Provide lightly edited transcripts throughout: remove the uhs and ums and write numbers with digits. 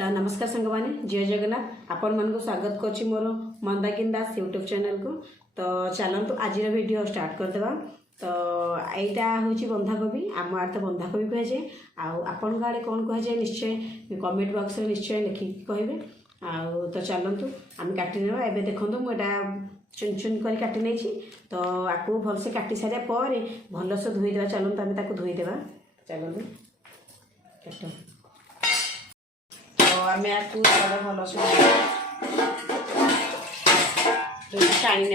तो नमस्कार सांग मैंने जय जगन्नाथ आपण मन को स्वागत करछि मोर मंदाकिनी दास यूट्यूब चैनल को। तो चलतु आज वीडियो स्टार्ट करदेवा। तो यहाँ हूँ बंधा कोबी आम आड़े तो बंधा कोबी कहुए आपण आड़े कौन कहुए निश्चय कमेंट बॉक्स में निश्चय लिखिक कहे। तो चलतु आम काटि ना एवं देखो मुझा चुन चुन कर काटि नहीं तो आपको भलसे काटि सारापर भलसे धोईदेवा। चलतु आम धोईदेवा चलतु काट आम आपको भलसे टाणी ने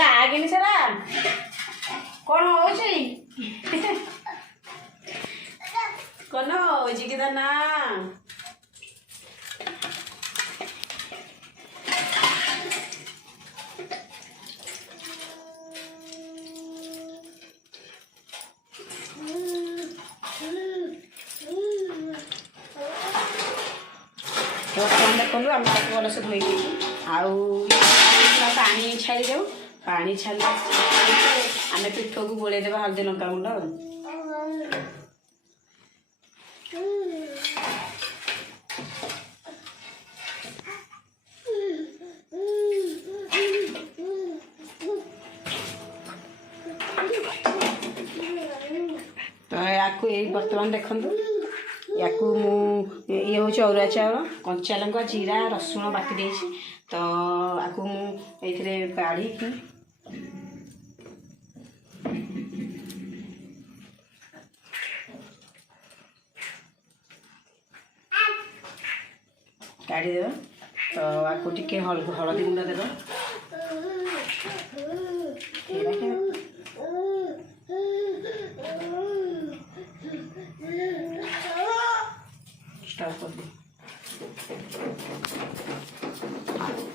आगे सारा कौन हो कौन हो कि ना देखो आम भलसे धोई पानी छाड़ी देव। पानी छाड़ी आम पिठ को गोल देवा हल्दी लंका गुंड तो या बर्तमान देखु या ये हूँ अरुआ चाउल कंचा लंका जीरा रसुण बाटी दे। तो आपको मुझे काढ़ी काढ़ी देव। तो आपको टिके हलदी गुंड देव।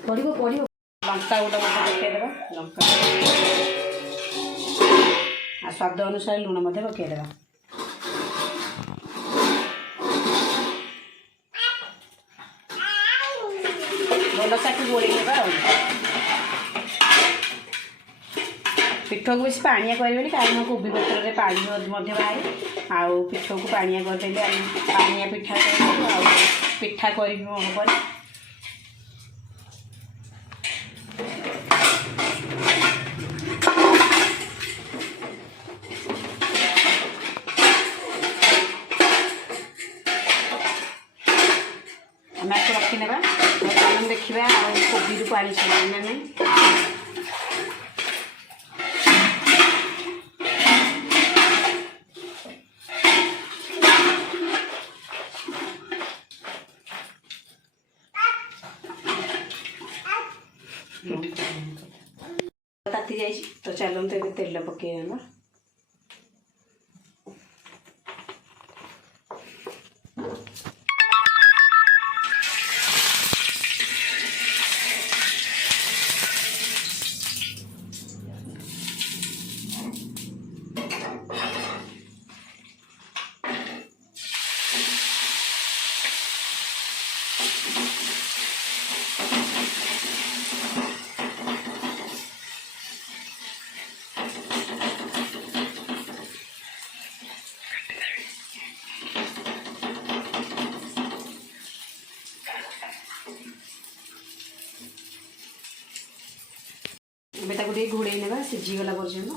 पड़ो पड़ो लंका गुंड पकईदेवा। लंका स्वाद अनुसार लुण पकईदेवा। भलसे गोल पिठ को बेस पानिया करें कारण कोबी पत्र पानी बाहर आउ पिठ को पानिया करदे पानिया पिठा पिठा कर आम आपको रखीने देखा कोबी पानी छाड़ा ना ताती जाइए। तो चलते तेल पकईना घोड़े ना सीझीगला पर्यटन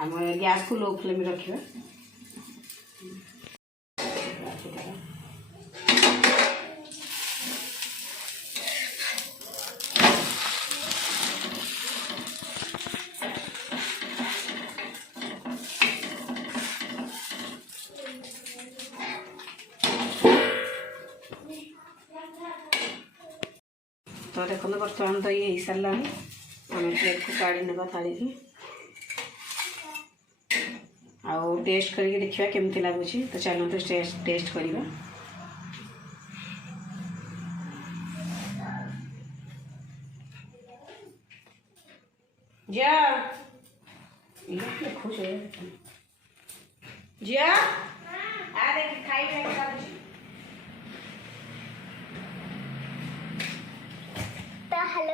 आम गैस को लो फ्लेम रखा। तो देखो बर्तमान तो ये सारा आम प्लेट को काढ़ी ना थाली की आउ टेस्ट करके देखा केमती लगुच। तो चलो तो टेस्ट करवा। जिया खुश है जिया आ देख खाई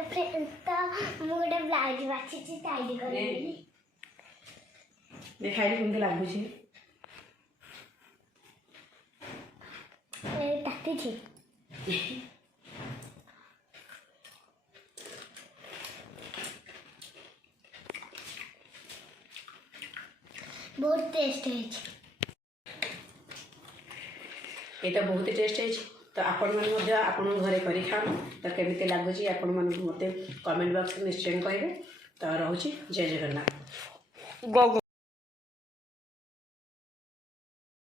ମୁଁ ଗୋଟେ ବ୍ଲାଉଜ ବାଛିଛି ଟାଇଟ୍ କରିବି। ଦେଖାଇଲି କେମିତି ଲାଗୁଛି। ତାତିଛି। ବହୁତ ଟେଷ୍ଟ ହେଇଛି। ଏଇଟା ବହୁତ ଟେଷ୍ଟ ହେଇଛି। ତ ଆପଣମାନେ ମଧ୍ୟ ଆପଣଙ୍କ ଘରେ କରି ଖାଆନ୍ତୁ। ତ କେମିତି ଲାଗୁଛି ଆପଣମାନଙ୍କୁ ମୋତେ କମେଣ୍ଟ ବକ୍ସରେ ନିଶ୍ଚୟ କହିବେ। ତ ରହୁଛି ଜୟ ଜଗନ୍ନାଥ।